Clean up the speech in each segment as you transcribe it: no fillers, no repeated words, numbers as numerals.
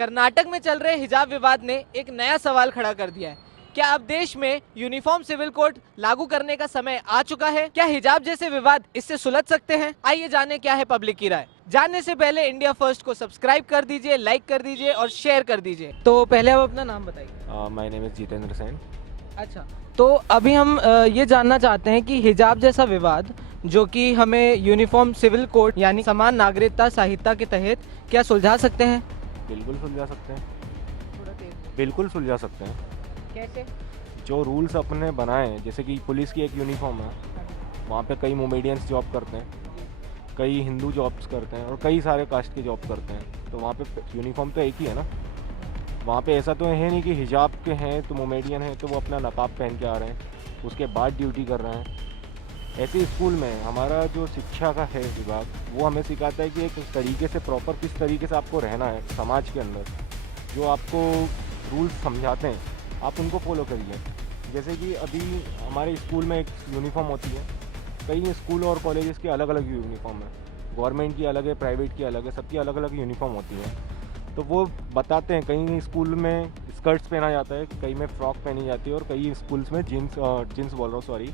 कर्नाटक में चल रहे हिजाब विवाद ने एक नया सवाल खड़ा कर दिया है। क्या अब देश में यूनिफॉर्म सिविल कोड लागू करने का समय आ चुका है? क्या हिजाब जैसे विवाद इससे सुलझ सकते हैं? आइए जाने क्या है पब्लिक की राय। जानने से पहले इंडिया फर्स्ट को सब्सक्राइब कर दीजिए, लाइक कर दीजिए और शेयर कर दीजिए। तो पहले आप अपना नाम बताइए। My name is Jitendra Sen. अच्छा, तो अभी हम ये जानना चाहते हैं कि हिजाब जैसा विवाद जो कि हमें यूनिफॉर्म सिविल कोड यानी समान नागरिकता संहिता के तहत क्या सुलझा सकते हैं? बिल्कुल सुलझा सकते हैं, थोड़ा तेज। बिल्कुल सुलझा सकते हैं। कैसे? जो रूल्स अपने बनाए हैं, जैसे कि पुलिस की एक यूनिफॉर्म है, वहाँ पे कई मोमेडियंस जॉब करते हैं, कई हिंदू जॉब्स करते हैं और कई सारे कास्ट के जॉब करते हैं। तो वहाँ पे यूनिफॉर्म तो एक ही है ना। वहाँ पे ऐसा तो है नहीं कि हिजाब के हैं तो मोमेडियन हैं तो वो अपना नकाब पहन के आ रहे हैं, उसके बाद ड्यूटी कर रहे हैं। ऐसे स्कूल में हमारा जो शिक्षा का है विभाग, वो हमें सिखाता है कि एक तरीके से प्रॉपर किस तरीके से आपको रहना है समाज के अंदर। जो आपको रूल्स समझाते हैं आप उनको फॉलो करिए। जैसे कि अभी हमारे स्कूल में एक यूनिफॉर्म होती है, कई स्कूल और कॉलेजेस की अलग अलग यूनिफॉर्म है, गवर्नमेंट की अलग है, प्राइवेट की अलग है, सबकी अलग अलग यूनिफॉर्म होती है। तो वो बताते हैं कई स्कूल में स्कर्ट्स पहना जाता है, कई में फ्रॉक पहनी जाती है और कई स्कूल्स में जीन्स बोल रहा हूँ सॉरी,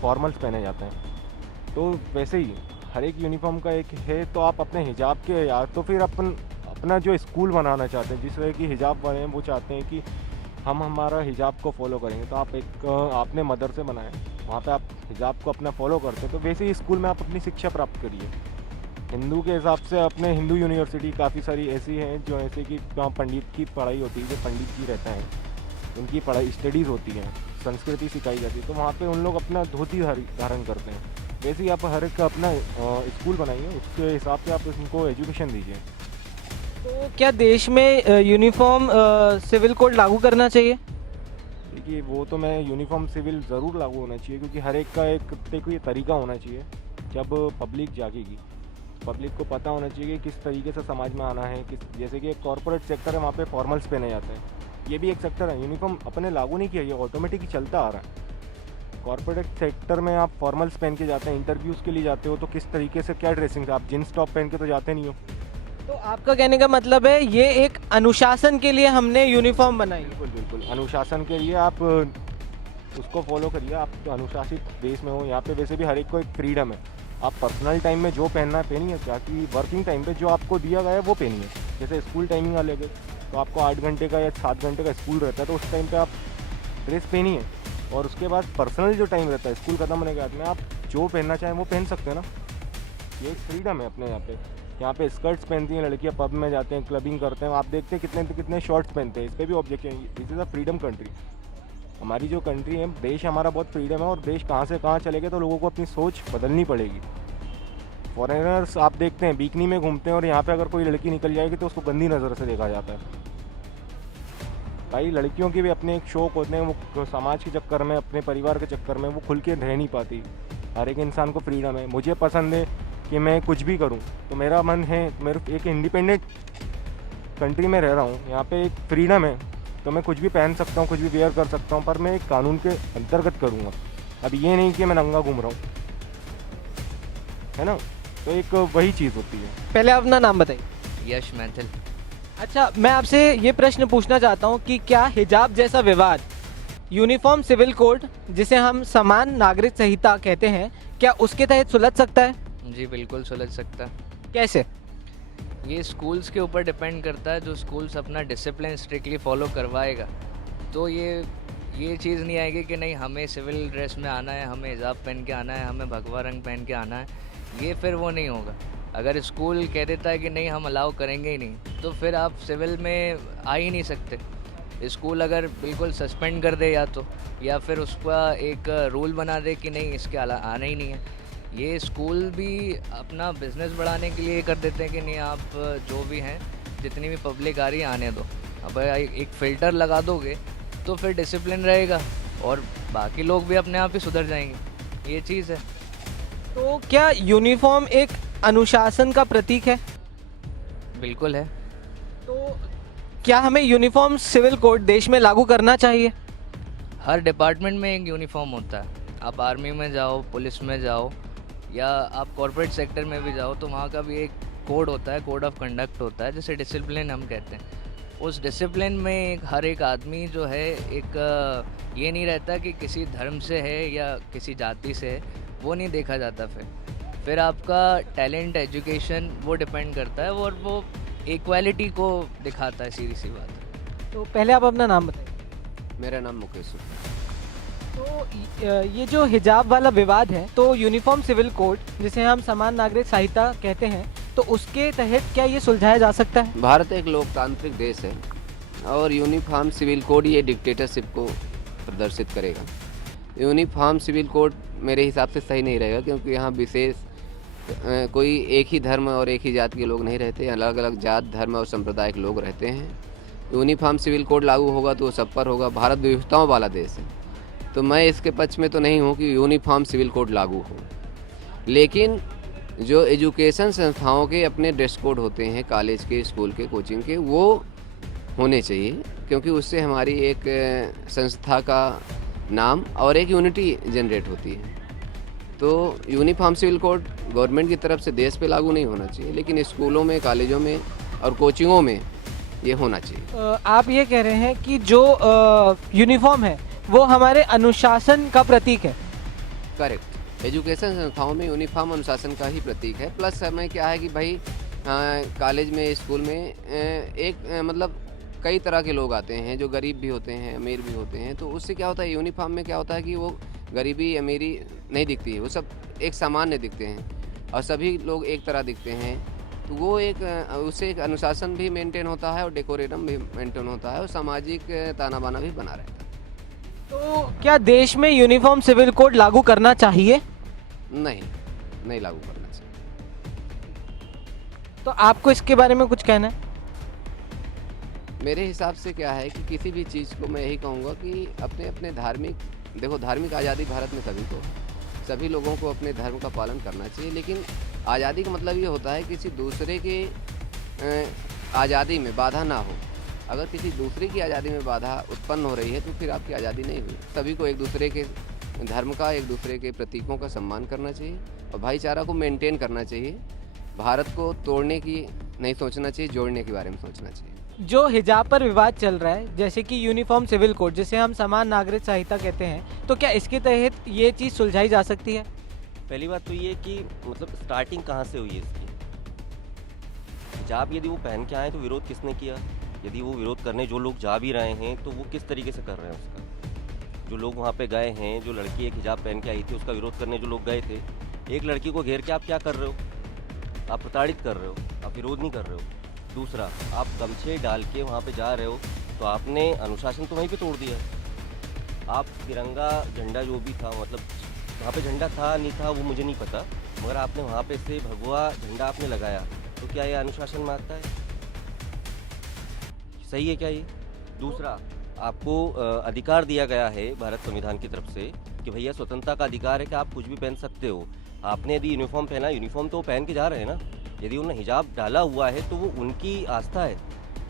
फॉर्मल्स पहने जाते हैं। तो वैसे ही हर एक यूनिफॉर्म का एक है। तो आप अपने हिजाब के या तो फिर अपना जो स्कूल बनाना चाहते हैं, जिस तरह की हिजाब वाले हैं वो चाहते हैं कि हम हमारा हिजाब को फॉलो करेंगे, तो आप आपने मदरसे बनाए, वहाँ पे आप हिजाब को अपना फॉलो करते हैं, तो वैसे ही स्कूल में आप अपनी शिक्षा प्राप्त करिए। हिंदू के हिसाब से अपने हिंदू यूनिवर्सिटी काफ़ी सारी ऐसी हैं जो ऐसे कि वहाँ पंडित की पढ़ाई होती है, जो पंडित जी रहते हैं उनकी पढ़ाई स्टडीज़ होती हैं, संस्कृति सिखाई जाती है, तो वहाँ पे उन लोग अपना धोती धारण करते हैं। वैसे ही आप हर एक का अपना स्कूल बनाइए, उसके हिसाब से आप उनको एजुकेशन दीजिए। तो क्या देश में यूनिफॉर्म सिविल कोड लागू करना चाहिए? देखिए वो तो मैं यूनिफॉर्म सिविल ज़रूर लागू होना चाहिए, क्योंकि हर एक का एक देखो ये तरीका होना चाहिए। जब पब्लिक जागेगी, पब्लिक को पता होना चाहिए कि किस तरीके से समाज में आना है, किस जैसे कि एक कॉर्पोरेट सेक्टर है, वहाँ पे फॉर्मल्स पहने जाते हैं, ये भी एक सेक्टर है। यूनिफॉर्म अपने लागू नहीं किया, ये ऑटोमेटिक ही चलता आ रहा है। कॉर्पोरेट सेक्टर में आप फॉर्मल्स पहन के जाते हैं, इंटरव्यूज़ के लिए जाते हो तो किस तरीके से क्या ड्रेसिंग है, आप जींस टॉप पहन के तो जाते नहीं हो। तो आपका कहने का मतलब है ये एक अनुशासन के लिए हमने यूनिफॉर्म बनाई। बिल्कुल बिल्कुल, अनुशासन के लिए आप उसको फॉलो करिए। आप अनुशासित देश में हो, यहाँ पे वैसे भी हर एक को एक फ्रीडम है। आप पर्सनल टाइम में जो पहनना है पहनिए, ताकि वर्किंग टाइम पे जो आपको दिया गया है वो पहनिए। जैसे स्कूल टाइमिंग अलग है, तो आपको 8 घंटे का या 7 घंटे का स्कूल रहता है, तो उस टाइम पे आप ड्रेस पहनिए। और उसके बाद पर्सनल जो टाइम रहता है स्कूल ख़त्म होने के बाद में, आप जो पहनना चाहें वो पहन सकते हैं ना। ये एक फ्रीडम है अपने यहाँ पे स्कर्ट्स पहनती हैं लड़कियाँ, पब में जाते हैं, क्लबिंग करते हैं, आप देखते हैं कितने शॉर्ट्स पहनते हैं। इस पर भी ऑब्जेक्ट है, this is a freedom country. हमारी जो कंट्री है, देश हमारा बहुत फ्रीडम है, और देश कहाँ से कहाँ चले गए तो लोगों को अपनी सोच बदलनी पड़ेगी। फॉरेनर्स आप देखते हैं बिकनी में घूमते हैं, और यहाँ पे अगर कोई लड़की निकल जाएगी तो उसको गंदी नज़र से देखा जाता है। भाई लड़कियों के भी अपने एक शौक़ होते हैं, वो समाज के चक्कर में, अपने परिवार के चक्कर में वो खुल के रह नहीं पाती। हर एक इंसान को फ्रीडम है। मुझे पसंद है कि मैं कुछ भी करूं, तो मेरा मन है, मेरे एक इंडिपेंडेंट कंट्री में रह रहा हूं, यहाँ पे एक फ्रीडम है, तो मैं कुछ भी पहन सकता हूं, कुछ भी वेयर कर सकता हूं, पर मैं एक कानून के अंतर्गत करूँगा। अब ये नहीं कि मैं नंगा घूम रहा हूँ, है ना। तो एक वही चीज़ होती है। पहले अपना नाम बताइए। यश मैथिल। अच्छा, मैं आपसे ये प्रश्न पूछना चाहता हूँ कि क्या हिजाब जैसा विवाद यूनिफॉर्म सिविल कोड, जिसे हम समान नागरिक संहिता कहते हैं, क्या उसके तहत सुलझ सकता है? जी बिल्कुल सुलझ सकता है। कैसे? ये स्कूल्स के ऊपर डिपेंड करता है। जो स्कूल्स अपना डिसिप्लिन स्ट्रिक्टली फॉलो करवाएगा तो ये चीज़ नहीं आएगी कि नहीं हमें सिविल ड्रेस में आना है, हमें हिजाब पहन के आना है, हमें भगवा रंग पहन के आना है। ये फिर वो नहीं होगा। अगर स्कूल कह देता है कि नहीं हम अलाउ करेंगे ही नहीं, तो फिर आप सिविल में आ ही नहीं सकते। स्कूल अगर बिल्कुल सस्पेंड कर दे या फिर उसका एक रूल बना दे कि नहीं इसके आना ही नहीं है, ये स्कूल भी अपना बिजनेस बढ़ाने के लिए कर देते हैं कि नहीं आप जो भी हैं जितनी भी पब्लिक आ रही है आने दो। अब एक फ़िल्टर लगा दोगे तो फिर डिसिप्लिन रहेगा और बाकी लोग भी अपने आप ही सुधर जाएंगे। ये चीज़ है। तो क्या यूनिफॉर्म एक अनुशासन का प्रतीक है? बिल्कुल है। तो क्या हमें यूनिफॉर्म सिविल कोड देश में लागू करना चाहिए? हर डिपार्टमेंट में एक यूनिफॉर्म होता है। आप आर्मी में जाओ, पुलिस में जाओ, या आप कॉर्पोरेट सेक्टर में भी जाओ, तो वहाँ का भी एक कोड होता है, कोड ऑफ कंडक्ट होता है, जिसे डिसिप्लिन हम कहते हैं। उस डिसिप्लिन में हर एक आदमी जो है एक ये नहीं रहता कि किसी धर्म से है या किसी जाति से है, वो नहीं देखा जाता। फिर आपका टैलेंट, एजुकेशन वो डिपेंड करता है और वो इक्वालिटी को दिखाता है, सीधी सी बात है। तो पहले आप अपना नाम बताइए। मेरा नाम मुकेश है। तो ये जो हिजाब वाला विवाद है, तो यूनिफॉर्म सिविल कोड जिसे हम समान नागरिक संहिता कहते हैं, तो उसके तहत क्या ये सुलझाया जा सकता है? भारत एक लोकतांत्रिक देश है और यूनिफॉर्म सिविल कोड ये डिक्टेटरशिप को प्रदर्शित करेगा। यूनिफॉर्म सिविल कोड मेरे हिसाब से सही नहीं रहेगा, क्योंकि यहाँ विशेष कोई एक ही धर्म और एक ही जाति के लोग नहीं रहते, अलग अलग जात, धर्म और सांप्रदायिक लोग रहते हैं। यूनिफॉर्म सिविल कोड लागू होगा तो वो सब पर होगा। भारत विविधताओं वाला देश है, तो मैं इसके पक्ष में तो नहीं हूँ कि यूनिफॉर्म सिविल कोड लागू हो, लेकिन जो एजुकेशन संस्थाओं के अपने ड्रेस कोड होते हैं, कॉलेज के, स्कूल के, कोचिंग के, वो होने चाहिए, क्योंकि उससे हमारी एक संस्था का नाम और एक यूनिटी जनरेट होती है। तो यूनिफॉर्म सिविल कोड गवर्नमेंट की तरफ से देश पे लागू नहीं होना चाहिए, लेकिन स्कूलों में, कॉलेजों में और कोचिंगों में ये होना चाहिए। आप ये कह रहे हैं कि जो यूनिफॉर्म है वो हमारे अनुशासन का प्रतीक है। करेक्ट। एजुकेशन संस्थाओं में यूनिफॉर्म अनुशासन का ही प्रतीक है। प्लस समय क्या है कि भाई कॉलेज में, स्कूल में मतलब कई तरह के लोग आते हैं, जो गरीब भी होते हैं, अमीर भी होते हैं। तो उससे क्या होता है, यूनिफॉर्म में क्या होता है कि वो गरीबी अमीरी नहीं दिखती है, वो सब एक सामान्य दिखते हैं और सभी लोग एक तरह दिखते हैं। तो वो उससे एक अनुशासन भी मेंटेन होता है और डेकोरेटम भी मेंटेन होता है और सामाजिक ताना बाना भी बना रहता है। तो क्या देश में यूनिफॉर्म सिविल कोड लागू करना चाहिए? नहीं लागू करना चाहिए। तो आपको इसके बारे में कुछ कहना है? मेरे हिसाब से क्या है कि किसी भी चीज़ को मैं यही कहूँगा कि अपने धार्मिक आज़ादी भारत में सभी लोगों को अपने धर्म का पालन करना चाहिए। लेकिन आज़ादी का मतलब ये होता है किसी दूसरे के आज़ादी में बाधा ना हो। अगर किसी दूसरे की आज़ादी में बाधा उत्पन्न हो रही है तो फिर आपकी आज़ादी नहीं हुई। सभी को एक दूसरे के धर्म का, एक दूसरे के प्रतीकों का सम्मान करना चाहिए और भाईचारा को मेंटेन करना चाहिए। भारत को तोड़ने की नहीं सोचना चाहिए, जोड़ने के बारे में सोचना चाहिए। जो हिजाब पर विवाद चल रहा है, जैसे कि यूनिफॉर्म सिविल कोड जिसे हम समान नागरिक संहिता कहते हैं, तो क्या इसके तहत ये चीज़ सुलझाई जा सकती है? पहली बात तो ये कि मतलब स्टार्टिंग कहाँ से हुई है इसकी। हिजाब यदि वो पहन के आए तो विरोध किसने किया? यदि वो विरोध करने जो लोग जा भी रहे हैं तो वो किस तरीके से कर रहे हैं उसका? जो लोग वहाँ पे गए हैं, जो लड़की एक हिजाब पहन के आई थी, उसका विरोध करने जो लोग गए थे, एक लड़की को घेर के आप क्या कर रहे हो? आप प्रताड़ित कर रहे हो, आप विरोध नहीं कर रहे हो। दूसरा, आप गमछे डाल के वहाँ पे जा रहे हो तो आपने अनुशासन तो वहीं पे तोड़ दिया। आप तिरंगा झंडा जो भी था, मतलब वहाँ पे झंडा था नहीं था वो मुझे नहीं पता, मगर आपने वहाँ पे से भगवा झंडा आपने लगाया, तो क्या ये अनुशासन में आता है? सही है क्या ये? दूसरा, आपको अधिकार दिया गया है भारत संविधान की तरफ से कि भैया स्वतंत्रता का अधिकार है कि आप कुछ भी पहन सकते हो। आपने यदि यूनिफॉर्म पहना, यूनिफॉर्म तो वो पहन के जा रहे हैं ना। यदि उन्होंने हिजाब डाला हुआ है तो वो उनकी आस्था है।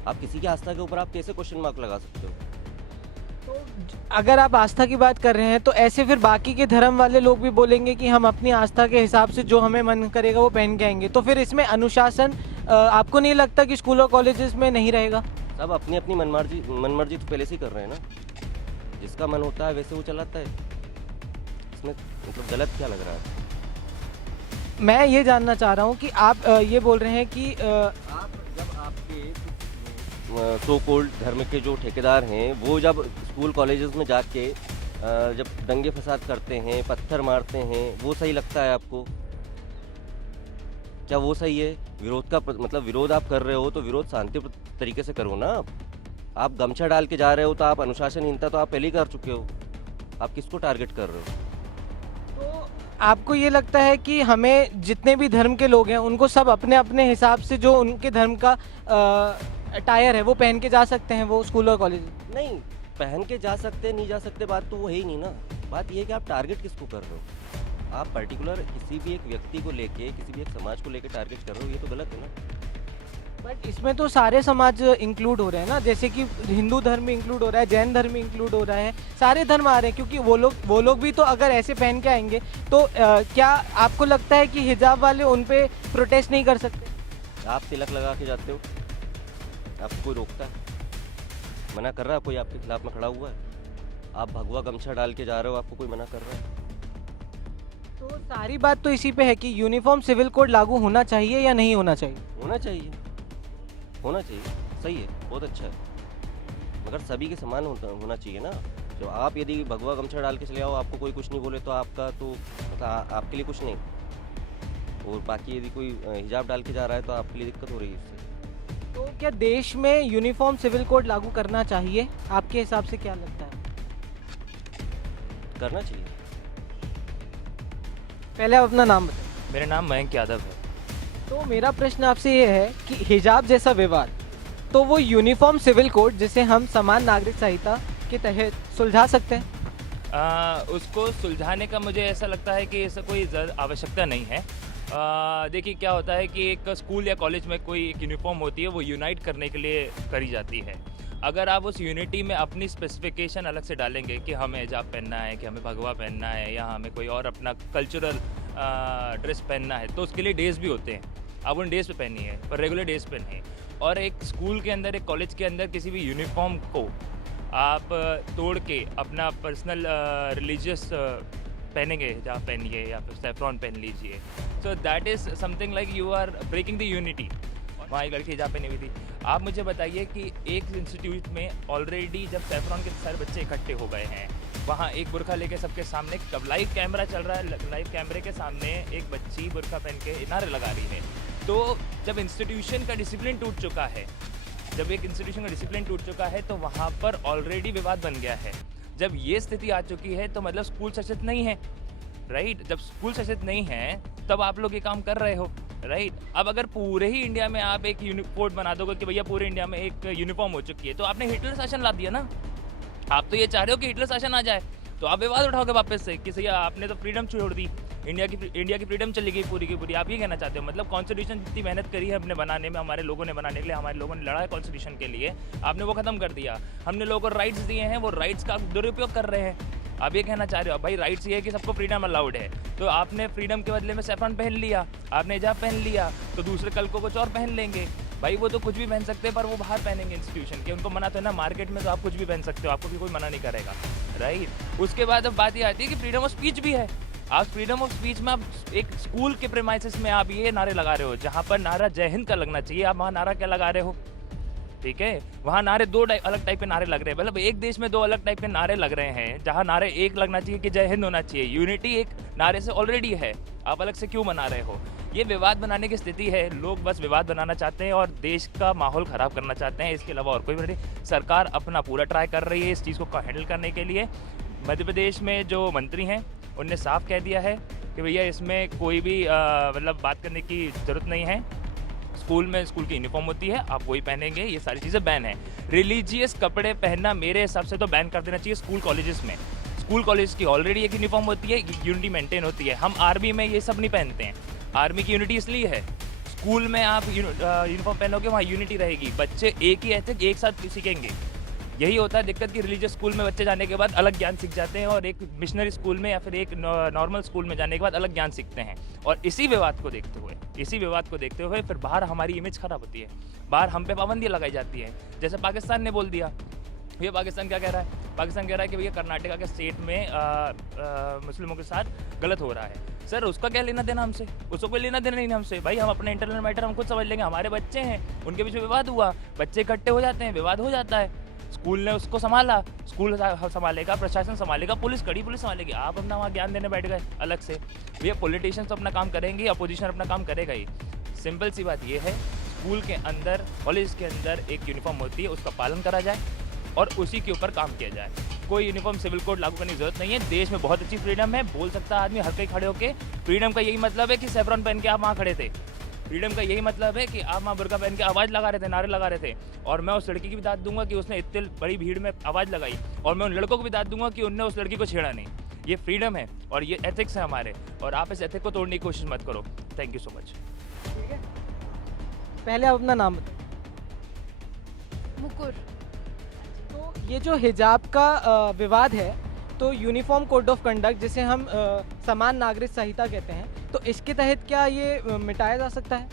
आप किसी की आस्था के ऊपर आप कैसे क्वेश्चन मार्क लगा सकते हो? तो अगर आप आस्था की बात कर रहे हैं तो ऐसे फिर बाकी के धर्म वाले लोग भी बोलेंगे कि हम अपनी आस्था के हिसाब से जो हमें मन करेगा वो पहन के आएंगे, तो फिर इसमें अनुशासन आपको नहीं लगता कि स्कूल और कॉलेजेस में नहीं रहेगा? सब अपनी अपनी मनमर्जी तो पहले से ही कर रहे हैं ना। जिसका मन होता है वैसे वो चलाता है। इसमें मतलब गलत क्या लग रहा है? मैं ये जानना चाह रहा हूँ कि आप ये बोल रहे हैं कि आप जब आपके सो कॉल्ड धर्म के जो ठेकेदार हैं वो जब स्कूल कॉलेजेस में जाके जब दंगे फसाद करते हैं, पत्थर मारते हैं, वो सही लगता है आपको? क्या वो सही है? विरोध का मतलब विरोध आप कर रहे हो तो विरोध शांति तरीके से करो ना। आप गमछा डाल के जा रहे हो तो आप अनुशासनहीनता तो आप पहले ही कर चुके हो। आप किसको टारगेट कर रहे हो? तो आपको ये लगता है कि हमें जितने भी धर्म के लोग हैं उनको सब अपने अपने हिसाब से जो उनके धर्म का अटायर है वो पहन के जा सकते हैं वो स्कूल और कॉलेज? नहीं, पहन के जा सकते नहीं जा सकते बात तो वो है ही नहीं ना। बात ये है कि आप टारगेट किसको कर रहे हो। आप पर्टिकुलर किसी भी एक व्यक्ति को लेके, किसी भी एक समाज को लेके टारगेट कर रहे हो, ये तो गलत है ना। बट इसमें तो सारे समाज इंक्लूड हो रहे हैं ना, जैसे कि हिंदू धर्म भी इंक्लूड हो रहा है, जैन धर्म भी इंक्लूड हो रहा है, सारे धर्म आ रहे हैं। क्योंकि वो लोग भी तो अगर ऐसे पहन के आएंगे तो क्या आपको लगता है कि हिजाब वाले उन पे प्रोटेस्ट नहीं कर सकते? आप तिलक लगा के जाते हो, आपको कोई रोकता है? मना कर रहा है कोई आपके खिलाफ में खड़ा हुआ है? आप भगवा गमछा डाल के जा रहे हो, आपको कोई मना कर रहा है? तो सारी बात तो इसी पे है कि यूनिफॉर्म सिविल कोड लागू होना चाहिए या नहीं होना चाहिए। होना चाहिए, होना चाहिए, सही है, बहुत अच्छा है, मगर सभी के समान होना चाहिए ना। जो आप यदि भगवा गमछा डाल के चले आओ, आपको कोई कुछ नहीं बोले तो आपका तो मतलब आपके लिए कुछ नहीं, और बाकी यदि कोई हिजाब डाल के जा रहा है तो आपके लिए दिक्कत हो रही है इससे। तो क्या देश में यूनिफॉर्म सिविल कोड लागू करना चाहिए, आपके हिसाब से क्या लगता है? करना चाहिए। पहले आप अपना नाम बताएं। मेरा नाम मयंक यादव है। तो मेरा प्रश्न आपसे ये है कि हिजाब जैसा विवाद, तो वो यूनिफॉर्म सिविल कोड जिसे हम समान नागरिक संहिता के तहत सुलझा सकते हैं? उसको सुलझाने का मुझे ऐसा लगता है कि ऐसा कोई आवश्यकता नहीं है। देखिए क्या होता है कि एक स्कूल या कॉलेज में कोई एक यूनिफॉर्म होती है, वो यूनाइट करने के लिए करी जाती है। अगर आप उस यूनिटी में अपनी स्पेसिफिकेशन अलग से डालेंगे कि हमें हिजाब पहनना है, कि हमें भगवा पहनना है, या हमें कोई और अपना कल्चरल ड्रेस पहनना है, तो उसके लिए डेज़ भी होते हैं। आप उन डेज़ पे पहनिए, पर रेगुलर डेज़ पहनिए। और एक स्कूल के अंदर, एक कॉलेज के अंदर किसी भी यूनिफॉर्म को आप तोड़ के अपना पर्सनल रिलीजियस पहनेंगे, हिजाब पहनिए या फिर सैफ्रॉन पहन लीजिए, so that is something like you are breaking the unity. वहाँ एक लड़की हिजाब पहनी हुई थी। आप मुझे बताइए कि एक इंस्टीट्यूट में ऑलरेडी जब सैफ्रॉन के सारे बच्चे इकट्ठे हो गए हैं, वहाँ एक बुरखा लेके सबके सामने, कब लाइव कैमरा चल रहा है, लाइव कैमरे के सामने एक बच्ची बुरखा पहन के नारे लगा रही है। तो जब इंस्टीट्यूशन का डिसिप्लिन टूट चुका है, जब एक इंस्टीट्यूशन का डिसिप्लिन टूट चुका है, तो वहाँ पर ऑलरेडी विवाद बन गया है। जब ये स्थिति आ चुकी है तो मतलब स्कूल सशक्त नहीं है, राइट? जब स्कूल सशक्त नहीं है तब आप लोग ये काम कर रहे हो, राइट? अब अगर पूरे ही इंडिया में आप एक कोड बना दोगे कि भैया पूरे इंडिया में एक यूनिफॉर्म हो चुकी है, तो आपने हिटलर शासन ला दिया ना। आप तो ये चाह रहे हो कि हिटलर शासन आ जाए, तो आप विवाद उठाओगे वापस से कि सही आपने तो फ्रीडम छोड़ दी, इंडिया की फ्रीडम चली गई पूरी की पूरी। आप ये कहना चाहते हो? मतलब कॉन्स्टिट्यूशन जितनी मेहनत करी है अपने बनाने में, हमारे लोगों ने बनाने के लिए, हमारे लोगों ने लड़ा है कॉन्स्टिट्यूशन के लिए, आपने वो खत्म कर दिया। हमने लोगों को राइट्स दिए हैं, वो राइट्स का दुरुपयोग कर रहे हैं। आप ये कहना चाह रहे हो भाई राइट्स ये है कि सबको फ्रीडम अलाउड है, तो आपने फ्रीडम के बदले में सैफ्रॉन पहन लिया, आपने हिजाब पहन लिया, तो दूसरे कल को कुछ और पहन लेंगे। भाई वो तो कुछ भी पहन सकते हैं, पर वो बाहर पहनेंगे इंस्टीट्यूशन के, उनको मना तो है ना। मार्केट में तो आप कुछ भी पहन सकते हो, आपको भी कोई मना नहीं करेगा, राइट? उसके बाद अब बात ये आती है कि फ्रीडम ऑफ स्पीच भी है। आप फ्रीडम ऑफ स्पीच में आप एक स्कूल के प्रेमाइसिस में आप ये नारे लगा रहे हो, जहाँ पर नारा जय हिंद का लगना चाहिए, आप वहाँ नारा क्या लगा रहे हो? ठीक है, वहाँ नारे दो अलग टाइप के नारे लग रहे हैं। मतलब एक देश में दो अलग टाइप के नारे लग रहे हैं, जहाँ नारे एक लगना चाहिए कि जय हिंद होना चाहिए। यूनिटी एक नारे से ऑलरेडी है, आप अलग से क्यों बना रहे हो? ये विवाद बनाने की स्थिति है। लोग बस विवाद बनाना चाहते हैं और देश का माहौल ख़राब करना चाहते हैं, इसके अलावा और कोई नहीं। सरकार अपना पूरा ट्राई कर रही है इस चीज़ को हैंडल करने के लिए। मध्य प्रदेश में जो मंत्री हैं उनने साफ कह दिया है कि भैया इसमें कोई भी मतलब बात करने की ज़रूरत नहीं है। स्कूल में स्कूल की यूनिफॉर्म होती है, आप वही पहनेंगे, ये सारी चीज़ें बैन है। रिलीजियस कपड़े पहनना मेरे हिसाब से तो बैन कर देना चाहिए स्कूल कॉलेजेस में। स्कूल कॉलेज की ऑलरेडी एक यूनिफॉर्म होती है, यूनिटी मेंटेन होती है। हम आर्मी में ये सब नहीं पहनते हैं, आर्मी की यूनिटी इसलिए है। स्कूल में आप यूनिफॉर्म पहनोगे, वहाँ यूनिटी रहेगी, बच्चे एक ही एथिक एक साथ सीखेंगे। यही होता है दिक्कत कि रिलीजियस स्कूल में बच्चे जाने के बाद अलग ज्ञान सीख जाते हैं, और एक मिशनरी स्कूल में या फिर एक नॉर्मल स्कूल में जाने के बाद अलग ज्ञान सीखते हैं। और इसी विवाद को देखते हुए फिर बाहर हमारी इमेज खराब होती है, बाहर हम पे पाबंदियाँ लगाई जाती हैं। जैसे पाकिस्तान ने बोल दिया, भैया पाकिस्तान क्या कह रहा है? पाकिस्तान कह रहा है कि भैया कर्नाटका के स्टेट में मुस्लिमों के साथ गलत हो रहा है। सर उसका क्या लेना देना हमसे? उसको कोई लेना देना नहीं हमसे। भाई हम अपने इंटरनल मैटर हम खुद समझ लेंगे। हमारे बच्चे हैं, उनके बीच में विवाद हुआ, बच्चे इकट्ठे हो जाते हैं, विवाद हो जाता है। स्कूल ने उसको संभाला, स्कूल संभालेगा, प्रशासन संभालेगा, पुलिस कड़ी पुलिस संभालेगी। आप अपना वहाँ ज्ञान देने बैठ गए अलग से। भैया पॉलिटिशियंस तो अपना काम करेंगे, अपोजिशन अपना काम करेगा ही। सिंपल सी बात ये है, स्कूल के अंदर, कॉलेज के अंदर एक यूनिफॉर्म होती है, उसका पालन करा जाए और उसी के ऊपर काम किया जाए। कोई यूनिफॉर्म सिविल कोड लागू करने की जरूरत नहीं है। देश में बहुत अच्छी फ्रीडम है, बोल सकता है आदमी हर कहीं खड़े होके। फ्रीडम का यही मतलब है कि सैफ्रॉन पहन के आप वहाँ खड़े थे। फ्रीडम का यही मतलब है कि आप वहाँ बुर्का पहन के आवाज़ लगा रहे थे, नारे लगा रहे थे। और मैं उस लड़की की भी दाद दूंगा कि उसने इतनी बड़ी भीड़ में आवाज़ लगाई, और मैं उन लड़कों को भी दाद दूंगा कि उनने उस लड़की को छेड़ा नहीं। ये फ्रीडम है और ये एथिक्स है हमारे, और आप इस एथिक को तोड़ने की कोशिश मत करो। Thank you so much. ठीक है, पहले आप अपना नाम बताओ। मुकुर। तो ये जो हिजाब का विवाद है, तो यूनिफॉर्म कोड ऑफ कंडक्ट जिसे हम समान नागरिक संहिता कहते हैं, तो इसके तहत क्या ये मिटाया जा सकता है?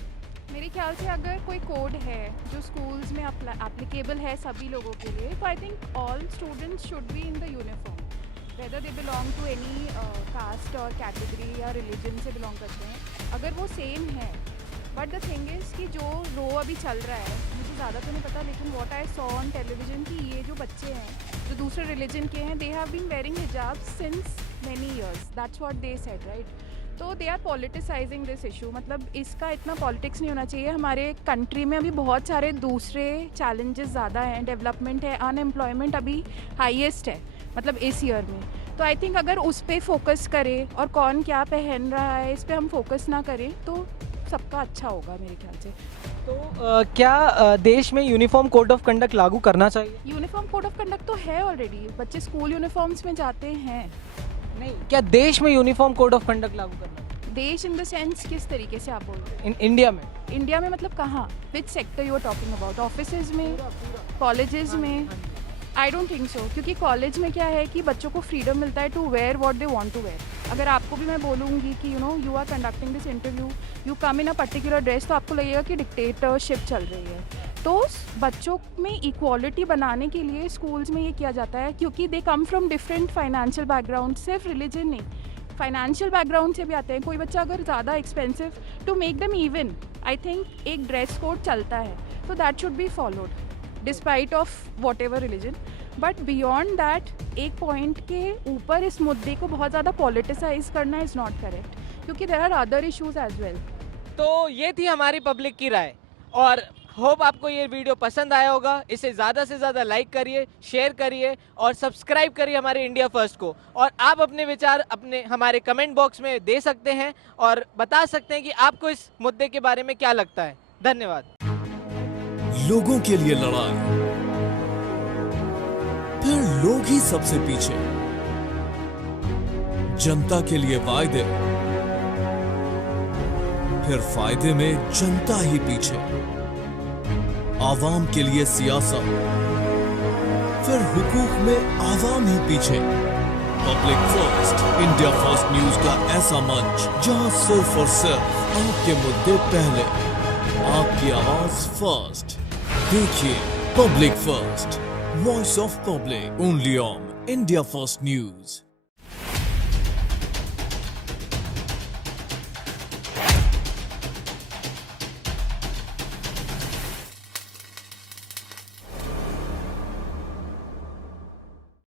मेरे ख्याल से अगर कोई कोड है जो स्कूल्स में एप्लीकेबल है सभी लोगों के लिए, तो I think all students should be in the uniform, whether they belong to any caste और कैटेगरी या रिलीजन से बिलोंग करते हैं, अगर वो सेम है। बट द थिंग इज़ कि जो रो अभी चल रहा है, मुझे ज़्यादा तो नहीं पता, लेकिन what I saw on television कि ये जो बच्चे हैं जो दूसरे रिलीजन के हैं, दे हैव बीन वेयरिंग हिजाब since many years, that's what they said, right. तो they are politicising this issue, मतलब इसका इतना पॉलिटिक्स नहीं होना चाहिए। हमारे कंट्री में अभी बहुत सारे दूसरे चैलेंजेस ज़्यादा हैं, डेवलपमेंट है, अनएम्प्लॉयमेंट अभी हाईएस्ट है मतलब इस ईयर में। तो आई थिंक अगर उस पर फोकस करें और कौन क्या पहन रहा है इस पर हम फोकस ना करें तो सबका अच्छा होगा मेरे ख्याल से। तो क्या देश में यूनिफॉर्म कोड ऑफ कंडक्ट लागू करना चाहिए? यूनिफॉर्म कोड ऑफ कंडक्ट तो है ऑलरेडी, बच्चे स्कूल यूनिफॉर्म्स में जाते हैं। नहीं, क्या देश में यूनिफॉर्म कोड ऑफ कंडक्ट लागू करना चाहिए? देश इन द सेंस किस तरीके से आप बोल रहे हैं? इंडिया में? इंडिया में मतलब कहाँ, which sector you are talking about? Offices में, कॉलेजेस में? आई डोंट थिंक सो, क्योंकि कॉलेज में क्या है कि बच्चों को फ्रीडम मिलता है to wear what they want to wear. अगर आपको भी मैं बोलूँगी कि you are conducting this interview, you come in a particular dress, तो आपको लगेगा कि डिक्टेटरशिप चल रही है। तो बच्चों में इक्वालिटी बनाने के लिए स्कूल्स में ये किया जाता है, क्योंकि they come from different financial background, सिर्फ रिलीजन नहीं, फाइनेंशियल बैकग्राउंड से भी आते हैं। कोई बच्चा अगर ज़्यादा expensive, to make them even, I think एक ड्रेस कोड चलता है, तो that should be followed despite of whatever religion. But beyond that एक पॉइंट के ऊपर इस मुद्दे को बहुत ज़्यादा पॉलिटिसाइज करना इज़ नॉट करेक्ट, क्योंकि there are other issues as well. तो ये थी हमारी पब्लिक की राय, और होप आपको ये वीडियो पसंद आया होगा। इसे ज़्यादा से ज़्यादा लाइक करिए, शेयर करिए और सब्सक्राइब करिए हमारे इंडिया फर्स्ट को। और आप अपने विचार हमारे कमेंट बॉक्स में दे सकते हैं और बता सकते हैं कि आपको इस मुद्दे के बारे में क्या लगता है। धन्यवाद। लोगों के लिए लड़ाई, फिर लोग ही सबसे पीछे, जनता के लिए वायदे, फिर फायदे में जनता ही पीछे, आवाम के लिए सियासत, फिर हुकूक में आवाम ही पीछे। Public first, India first news का ऐसा मंच जहां सिर्फ और सिर्फ आपके मुद्दे पहले, आपकी आवाज फर्स्ट। देखिए public first, voice of public, only on India first news.